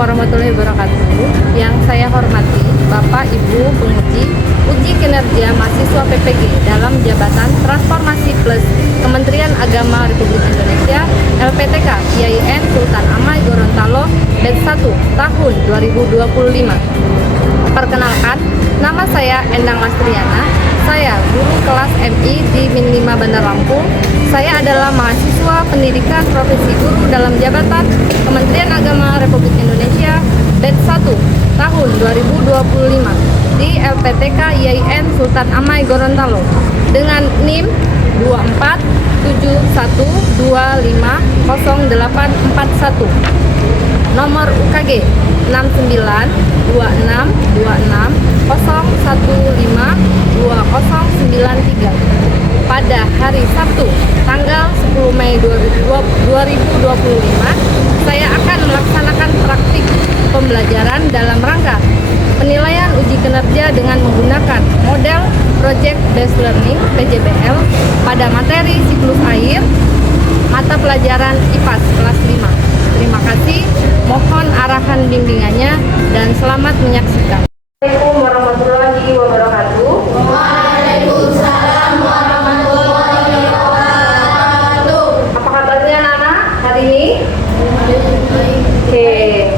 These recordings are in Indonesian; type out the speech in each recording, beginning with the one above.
warahmatullahi wabarakatuh. Yang saya hormati Bapak Ibu penguji uji kinerja mahasiswa PPG dalam jabatan Transformasi Plus Kementerian Agama Republik Indonesia LPTK IAIN Sultan Amai Gorontalo batch 1 tahun 2025. Perkenalkan, nama saya Endang Lastriana. Saya guru kelas MI di Min 5 Bandar Lampung. Saya adalah mahasiswa pendidikan profesi guru dalam jabatan Kementerian Agama Republik Indonesia batch 1 tahun 2025 di LPTK IAIN Sultan Amai Gorontalo dengan NIM 2471250841, nomor UKG 692626015293. Pada hari Sabtu tanggal 10 Mei 2025 saya akan melaksanakan praktik pembelajaran dalam rangka penilaian uji kinerja dengan menggunakan model Project Based Learning PJBL pada materi siklus air mata pelajaran IPAS kelas 5. Terima kasih, mohon arahan bimbingannya dan selamat menyaksikan. Assalamualaikum warahmatullahi wabarakatuh. Waalaikumsalam warahmatullahi wabarakatuh. Apa kabarnya anak-anak hari ini? Oke,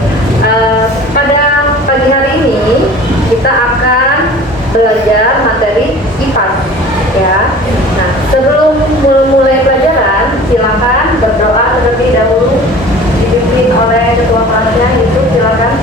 pada pagi hari ini kita akan belajar materi IPAS ya. Nah, sebelum mulai pelajaran, silakan berdoa terlebih dahulu dipimpin oleh ketua kelasnya. Itu silakan.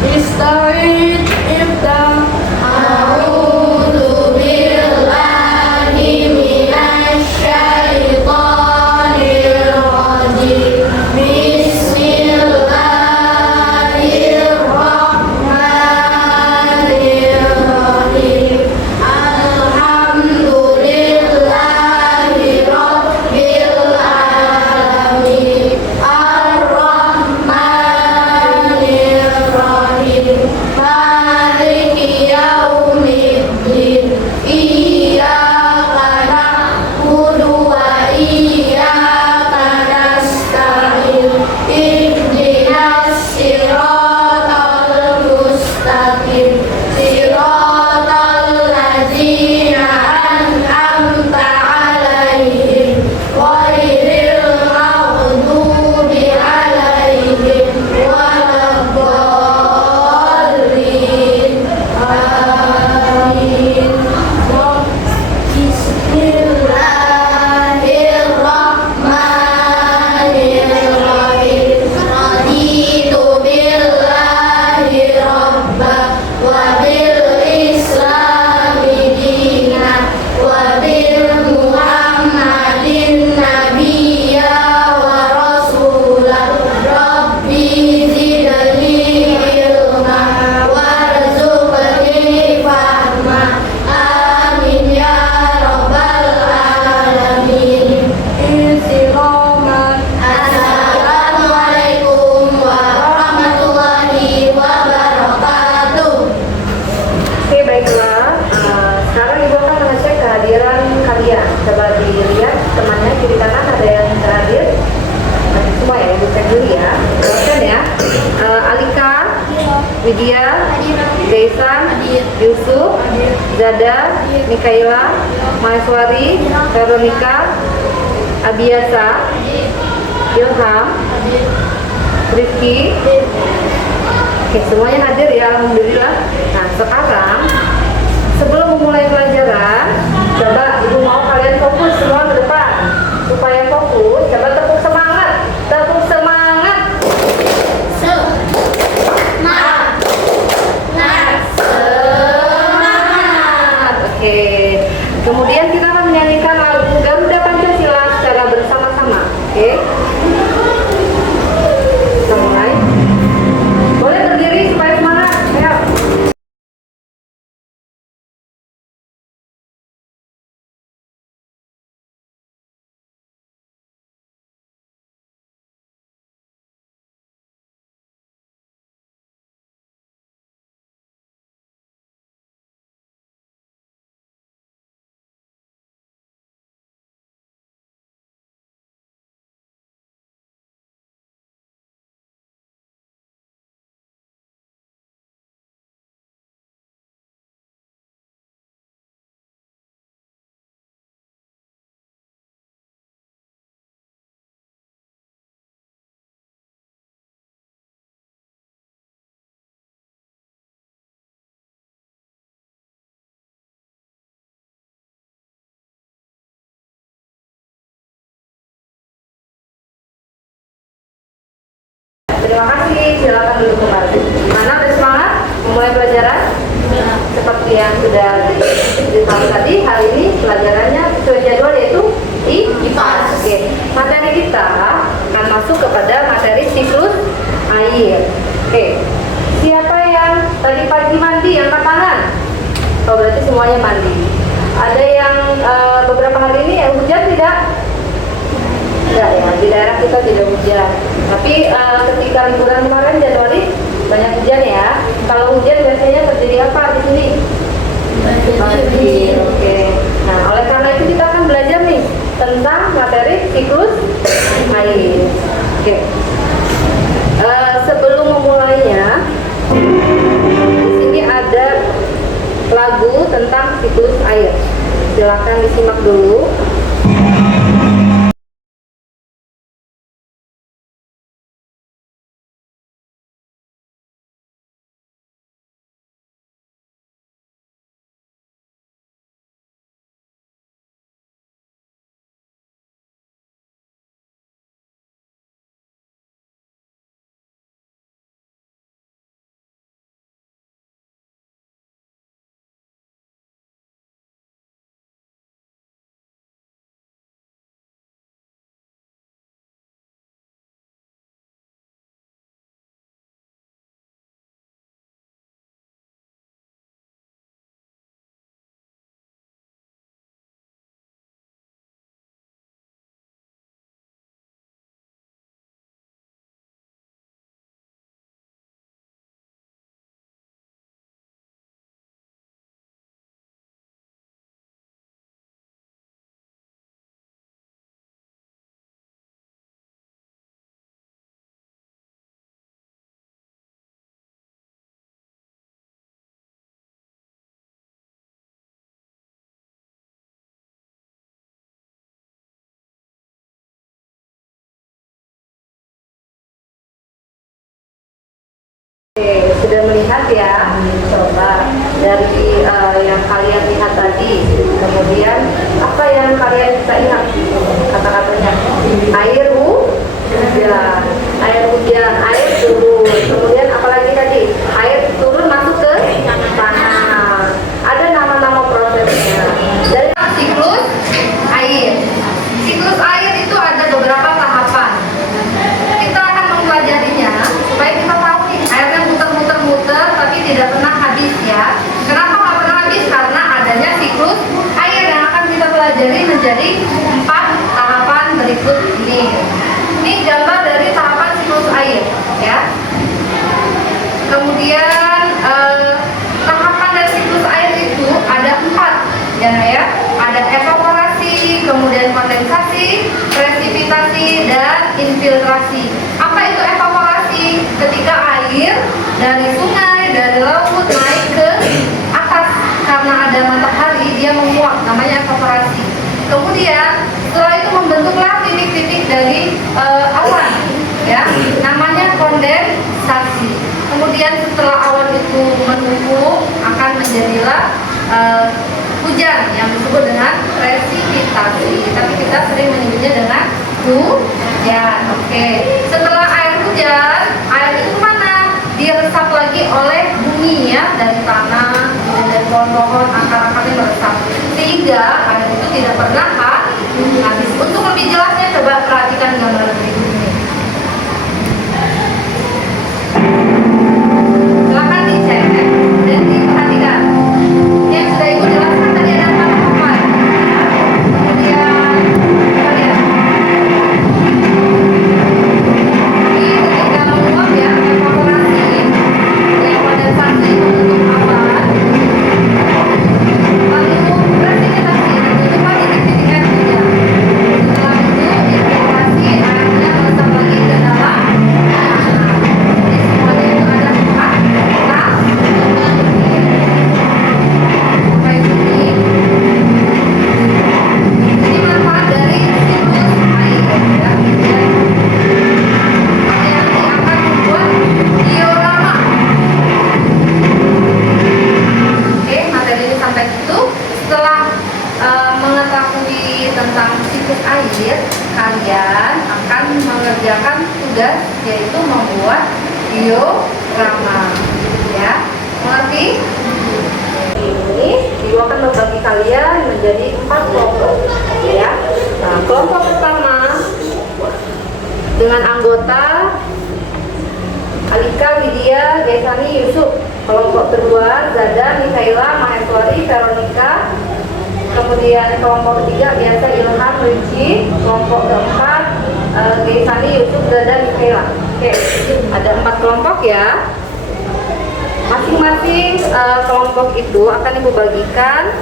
Ista'id ibda. A'udzu billahi minasy syaithanir rajim. Bismillahirrahmanirrahim. Alhamdulillahi rabbil alamin. Ar-Rahmanir-Rahim. Maliki yaumiddin. Iyyaka na'budu wa iyyaka nasta'in. Ihdinas siratal mustaqim. Siratal ladzina an'amta 'alaihim ghairil maghdubi 'alaihim waladdallin. Amin. Bismillahirrahmanirrahim. Raditu billahi rabba wa bil islami dina wa bil muhammadin nabiyya wa rasulah. Rabbi zidni ilma warzuqni fahma. Amin ya rabbal alamin. Istiqomah. Assalamualaikum warahmatullahi wabarakatuh. Oke, baiklah. Sekarang ibu akan mengecek kehadiran kalian. Coba dilihat temannya kiri kanan ada yang hadir. Masih semua ya, ibu cek dulu ya. Silakan ya. Alika, Widya, Gaisan, Yusuf, Zada, Mikaela, Maheswari, Veronica, Abiasa, Ilham, Rizky. Oke, semuanya hadir ya, alhamdulillah. Nah, sekarang sebelum memulai pelajaran, coba ibu mau kalian fokus semua ke depan. Supaya fokus, coba tepuk semangat. Tepuk semangat. Semangat. Oke. Kemudian kita akan menyanyikan lagu Garuda Pancasila secara bersama-sama. Oke. Terima kasih, silakan duduk kembali. Gimana, udah semangat memulai pelajaran? Seperti yang sudah ditahu tadi, hari ini pelajarannya sesuai jadwal yaitu IPA. Oke, materi kita akan masuk kepada materi siklus air. Oke, siapa yang tadi pagi mandi? Angkat tangan. Oh, berarti semuanya mandi. Ada yang beberapa hari ini hujan tidak? Enggak ya, di daerah kita tidak hujan. Tapi ketika liburan kemarin Januari banyak hujan ya. Kalau hujan biasanya terjadi apa di sini? Banjir. Oke. Nah, oleh karena itu kita akan belajar nih tentang materi siklus air. Oke. Sebelum memulainya, di sini ada lagu tentang siklus air. Silakan disimak dulu. Oke, sudah melihat ya. Coba dari yang kalian lihat tadi, kemudian apa yang kalian bisa ingat kata-katanya? Air hujan, air turun. Kemudian apalagi tadi? Air turun masuk ke tanah. Ada nama-nama prosesnya. Dari siklus air. Siklus air itu ada beberapa tahapan. Kita akan mempelajarinya supaya kita tahu nih airnya muter-muter tapi tidak pernah habis ya. Kenapa nggak pernah habis? Karena adanya siklus air yang akan kita pelajari menjadi 4 tahapan berikut ini. Ini gambar dari tahapan siklus air ya. Kemudian tahapan dari siklus air itu ada 4 ya. Ada evaporasi, kemudian kondensasi, presipitasi, dan infiltrasi. Apa itu evaporasi? Ketika air dari sungai, dari laut naik ke atas karena ada matahari, dia menguap, namanya evaporasi. Kemudian setelah itu membentuklah titik-titik dari awan, ya, namanya kondensasi. Kemudian setelah awan itu menumpuk, akan menjadilah hujan yang disebut dengan presipitasi. Tapi kita sering menyebutnya dengan hujan. Oke. Setelah air hujan, air itu mana? Diresap lagi oleh bumi ya, dari tanah, dari pohon-pohon, akar-akarnya meresap. Sehingga air itu tidak pernah habis. Untuk lebih jelasnya coba perhatikan gambar berikut ini. Silakan dicek dan diperhatikan. Yang sudah Ibu jelaskan tadi ada apa? Kemudian kita lihat. Ini ketika menguap ya, evaporasi, yang kondensasi membentuk awan. Lalu presipitasi, membentuklah titik-titik air hujan. Setelah itu infiltrasi, airnya meresap lagi ke dalam. Jadi semuanya itu ada 4 tahap. Ini manfaat dari siklus air ya. Yang akan membuat diorama. Oke, materi ini sampai situ. Setelah mengetahui tentang siklus air, kalian akan mengerjakan tugas tugas yaitu membuat diorama. Ya, mengerti? Ini Ibu akan membagi kalian menjadi 4 kelompok. Ya, nah, kelompok pertama dengan anggota Alika, Widya, Gaisani, Yusuf. Kelompok kedua Zada, Mikaela, Maheswari, Veronica. Kemudian kelompok ketiga biasa Ilham, Rinci. Kelompok keempat Gaisani, Yusuf, Zada, Mikaela. Oke, ada 4 kelompok ya. Masing-masing kelompok itu akan Ibu bagikan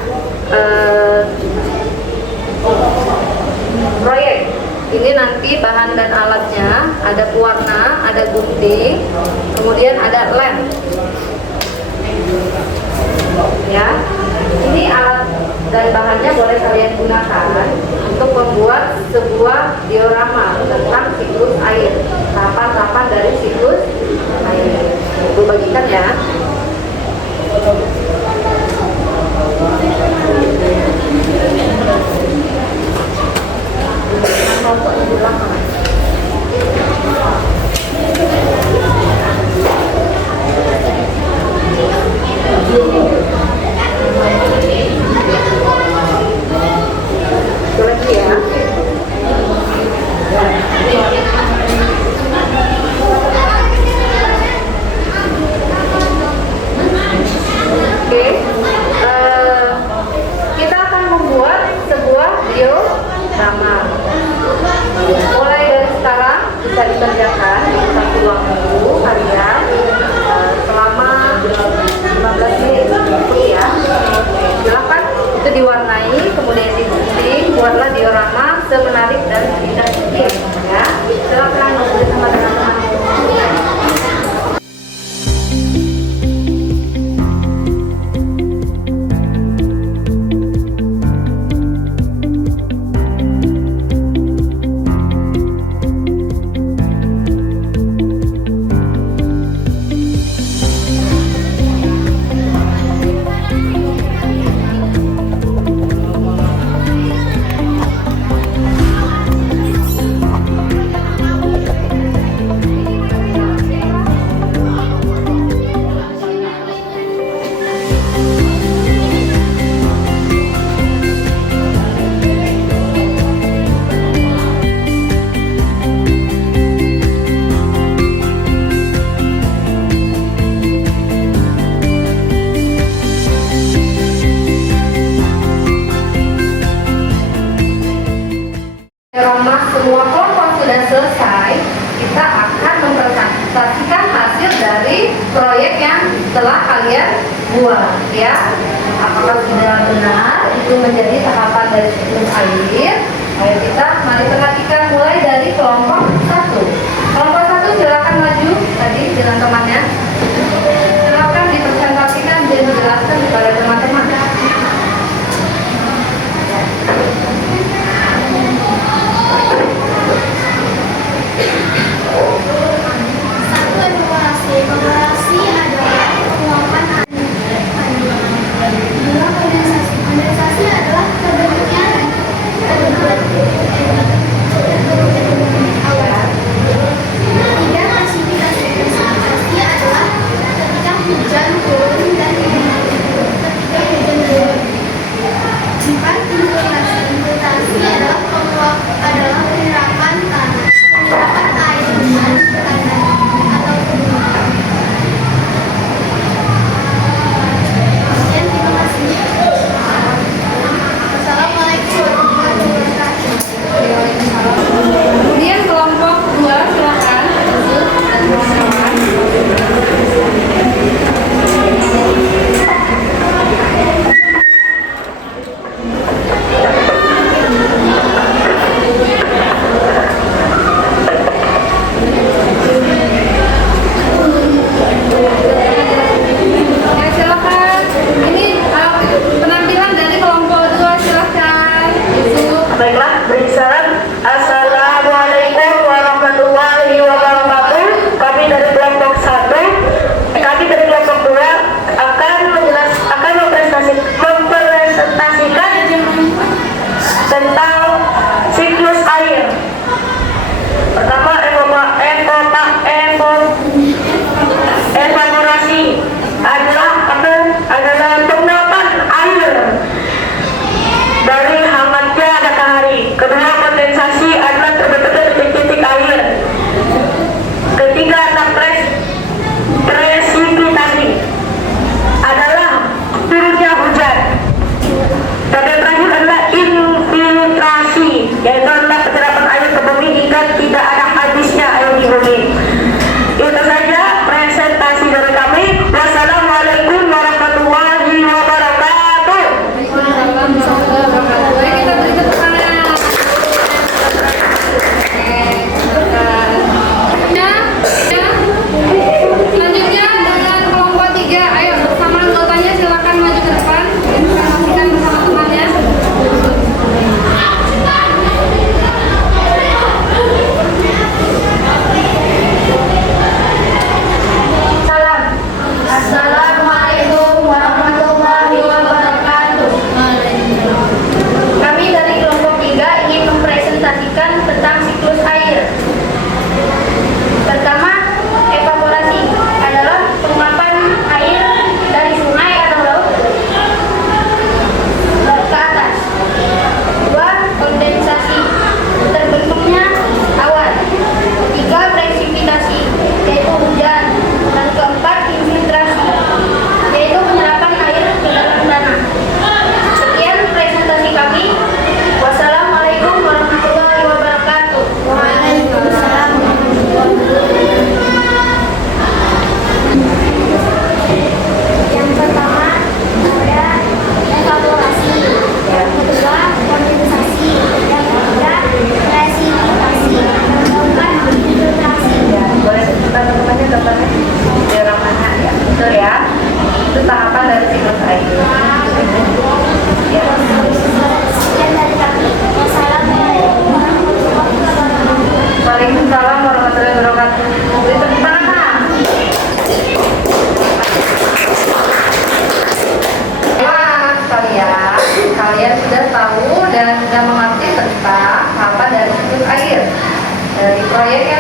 proyek. Ini nanti bahan dan alatnya ada pewarna, ada gunting, kemudian ada lem. Ya, ini alat dan bahannya boleh kalian gunakan untuk membuat sebuah diorama tentang siklus air, tahapan-tahapan dari siklus air. Ibu bagikan ya. Kita akan membuat sebuah diorama. Mulai dari sekarang bisa dikerjakan di satu waktu kalian selama 15 menit ya. Silakan itu diwarnai, kemudian digunting, buatlah diorama semenarik dan indah mungkin ya. Silakan bersama teman-teman. Semua kelompok sudah selesai, kita akan mempresentasikan hasil dari proyek yang telah kalian buat ya. Apakah sudah benar itu menjadi tahapan dari siklus air? Ayo kita mari perhatikan mulai dari kelompok 1. Kelompok 1 silakan maju tadi dengan temannya. Silakan dipresentasikan dan dijelaskan kepada teman-teman. Evaluasi adalah penguapan dua kondensasi. Kondensasi adalah terbentuknya awan. Tiga klasifikasi. Klasifikasi adalah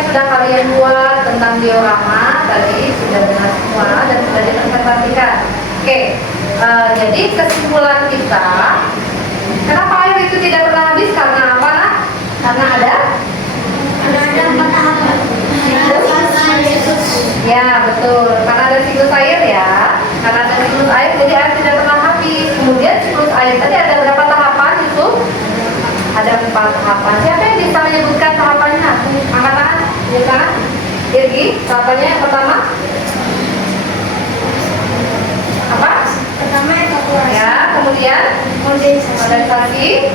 sudah kalian buat tentang diorama tadi sudah benar semua dan sudah dipresentasikan. Oke, jadi kesimpulan kita, kenapa air itu tidak pernah habis? Karena apa? Karena ada Ada ya, betul. Karena ada siklus air ya. Karena ada siklus air, jadi air tidak pernah habis. Kemudian siklus air tadi ada berapa tahapan itu? Ada 4 tahapan. Siapa yang bisa menyebutkan tahapannya? Angkat tangan. Ya kan? Irgi, tahapannya yang pertama apa? Pertama evakuasi. Ya, kemudian kondensasi.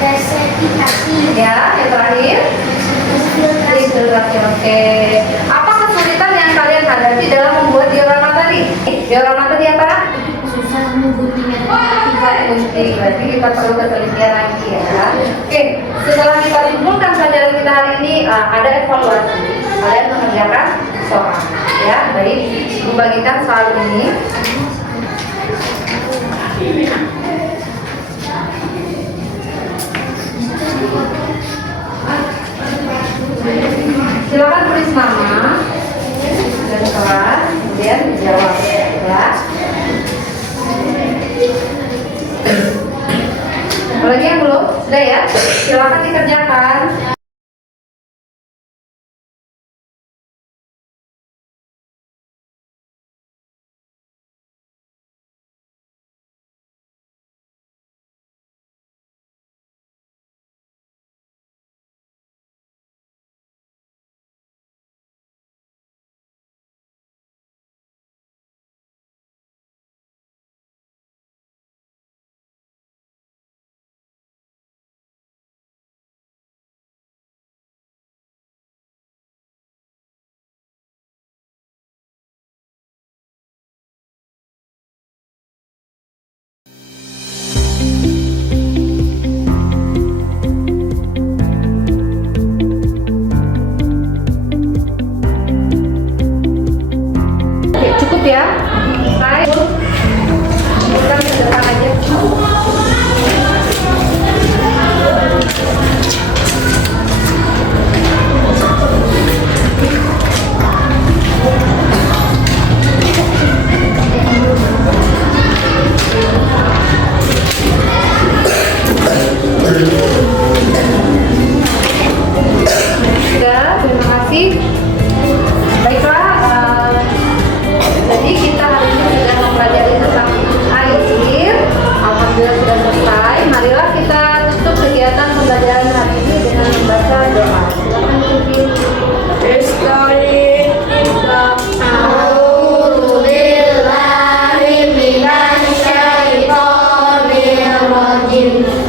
Presipitation. Ya, yang terakhir filtrasi. Oke. Apa kesulitan yang kalian hadapi dalam membuat diorama tadi? Diorama tadi apa? Susah menghubungi Berarti kita perlu ketelitian lagi ya. Oke, setelah kita kumpulkan pelajaran kita hari ini, ada evaluasi. Kalian mengerjakan soal, ya. Baik, membagikan soal ini. Silakan tulis nama dan kelas, kemudian jawab ya. Kalau lagi yang belum, sudah ya. Silakan dikerjakan. Oke, cukup ya. Saya bukan ke depan aja. Sudah, terima kasih. Baiklah, jadi kita hari ini sudah mempelajari tentang air. Alhamdulillah sudah selesai. Marilah kita tutup kegiatan pembelajaran hari ini dengan membaca doa. Silakan dipimpin. A'udzubillahi minasyaitonir rajim.